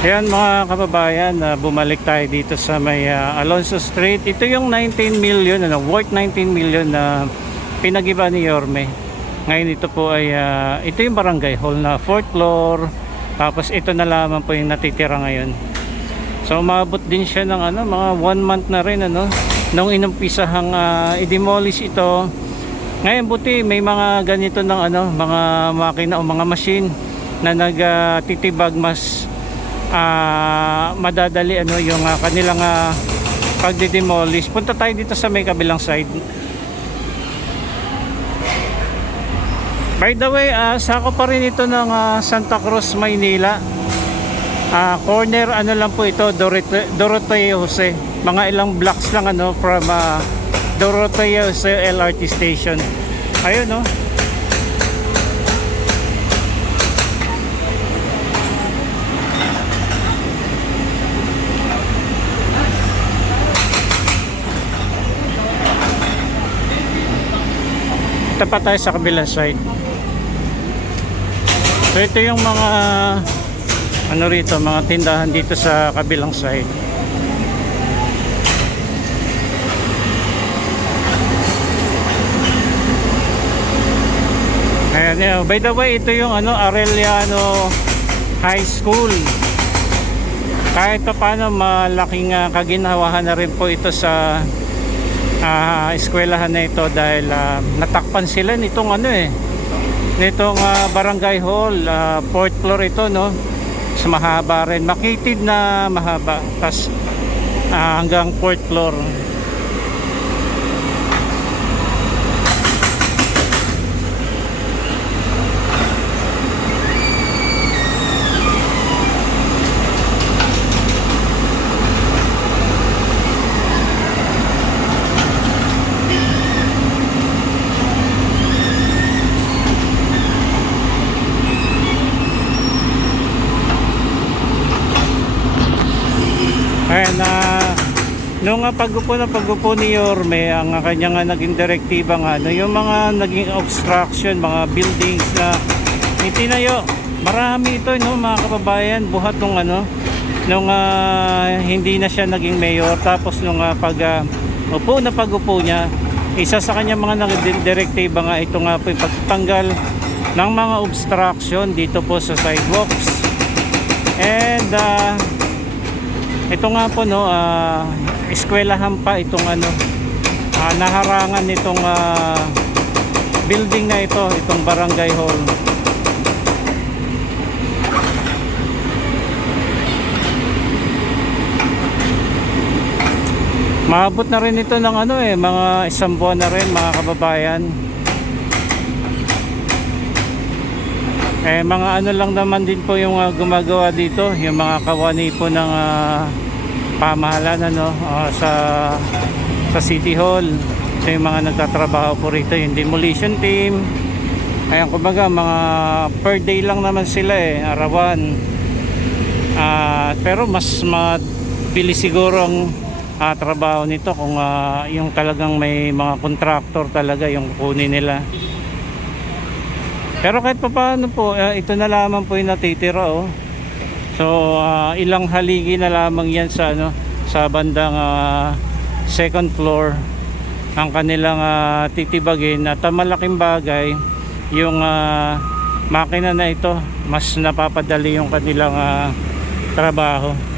Ayan mga kababayan, ah, bumalik tayo dito sa may ah, Alonso Street. Ito yung 19 million, ano, worth 19 million na pinagiba ni Yorme. Ngayon ito po ay, ah, ito yung barangay hall na 4th floor. Tapos ito na lamang po yung natitira ngayon. So umabot din siya ng ano, mga 1 month na rin ano, nung inumpisahang ah, i-demolish ito. Ngayon buti may mga ganito ng ano, mga makina o mga machine na nagtitibag mas ah, madadali ano yung ah, kanilang uh, pagdidemolish. Punta tayo dito sa may kabilang side. By the way, ah, sako pa rin ito ng ah, Santa Cruz, Maynila. Ah, corner ano lang po ito, Dorote, Doroteo Jose. Mga ilang blocks lang ano from ah, Doroteo Jose LRT station. Ayun no. Tapat tayo sa kabilang side. So ito yung mga ano rito, mga tindahan dito sa kabilang side. Ayan, yeah. by the way, ito yung ano Arellano High School. Kahit pa paano malaking uh, kaginawahan na rin po ito sa ah eskwelahan na ito dahil ah, natakpan sila nitong ano eh nitong ah, barangay hall ah, fourth floor ito no? Sa mahaba rin. Makitid na mahaba. Tas ah, hanggang fourth floor Ayan na nung uh, pagupo na pagupo ni Yorme ang uh, kanya nga naging direktiba nga ano, yung mga naging obstruction mga buildings na itinayo marami ito no mga kababayan buhat nung ano nung ah, hindi na siya naging mayor tapos nung uh, pag ah, upo na pagupo niya isa sa kanya mga naging direktiba nga ito nga po yung pagtanggal ng mga obstruction dito po sa sidewalks. And ah, ito nga po no, ah, eskwelahan pa itong ano, ah, naharangan nitong ah, building na ito, itong barangay hall. Maabot na rin ito ng ano eh, mga isang buwan na rin mga kababayan. Eh mga ano lang naman din po yung ah, gumagawa dito, yung mga kawani po ng ah, pamahalaan ano ah, sa sa City Hall. So yung mga nagtatrabaho po rito, yung demolition team. Ayan kumbaga mga per day lang naman sila eh, arawan. Ah, pero mas mabilis siguro ang ah, trabaho nito kung ah, yung talagang may mga contractor talaga yung kunin nila. Pero kahit pa paano po, eh, ito na lamang po yung natitira oh. So ah, ilang haligi na lamang yan sa ano sa bandang ah, second floor ang kanilang ah, titibagin at ang malaking bagay yung ah, makina na ito mas napapadali yung kanilang ah, trabaho.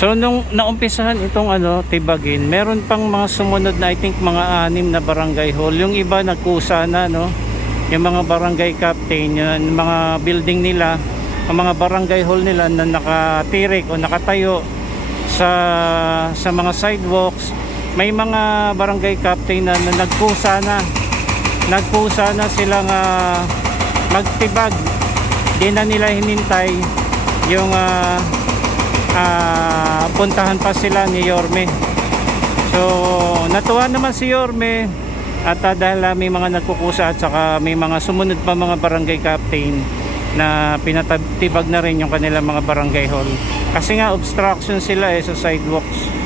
So nung naumpisahan itong ano tibagin, meron pang mga sumunod na I think mga anim na barangay hall. Yung iba nagkusa na no. Yung mga barangay captain, yung mga building nila, ang mga barangay hall nila na nakatirik o nakatayo sa sa mga sidewalks. May mga barangay captain na, na nagkusa na. Nagkusa na silang ah, magtibag. Di na nila hinintay yung ah, ah, puntahan pa sila ni Yorme. So, natuwa naman si Yorme at ah, dahil ah, may mga nagkukusa at saka may mga sumunod pa mga barangay captain na pinatibag na rin yung kanilang mga barangay hall. Kasi nga obstruction sila eh sa sidewalks.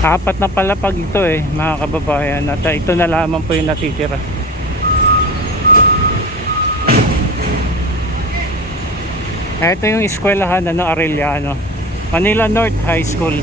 Apat na palapag ito eh, mga kababayan. At ah, ito na lamang po yung natitira. Ah, Ito yung eskwelahan, ano, Arellano. Manila North High School.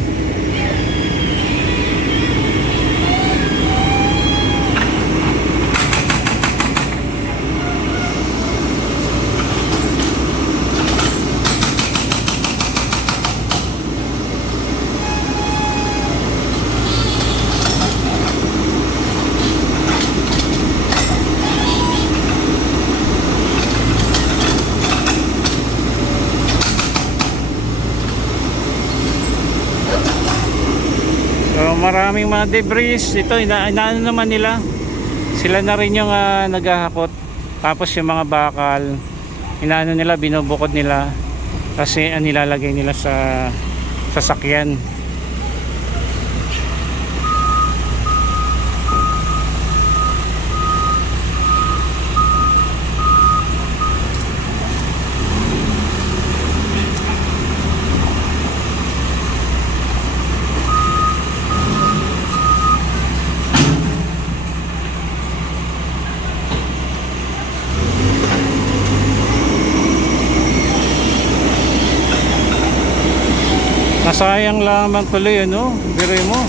Maraming mga debris. Ito, ina inaano naman nila. Sila na rin yung ah, naghahakot. Tapos yung mga bakal, inaano nila, binubukod nila. Kasi ang nilalagay nila sa sasakyan. Nasayang lamang tuloy ano, biroy mo.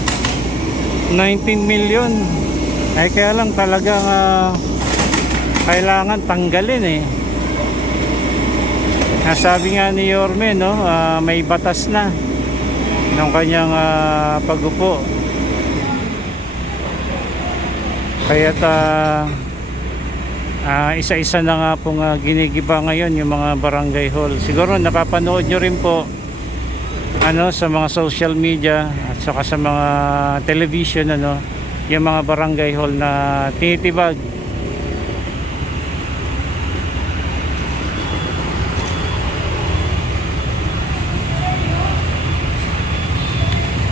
19 million. Ay kaya lang talagang ah, kailangan tanggalin eh. Nasabi nga ni Yorme no, ah, may batas na ng kanyang ah, pagupo. Kaya ah, isa-isa na nga pong ah, ginigiba ngayon yung mga barangay hall. Siguro napapanood nyo rin po ano sa mga social media at saka sa mga television ano yung mga barangay hall na tinitibag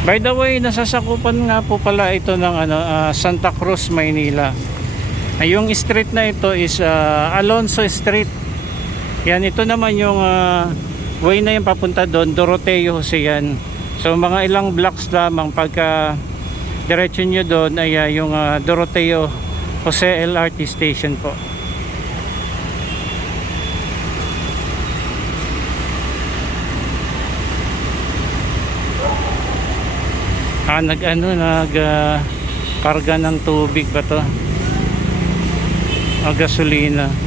By the way, nasasakupan nga po pala ito ng ano, ah, Santa Cruz, Maynila. Ah, yung street na ito is ah, Alonso Street. Yan, ito naman yung ah, way na yung papunta doon, Doroteo Jose yan. So mga ilang blocks lamang pagka diretso nyo doon ay ah, yung ah, Doroteo Jose LRT station po. Ah, nag ano, nag ah, karga ng tubig ba to? O gasolina.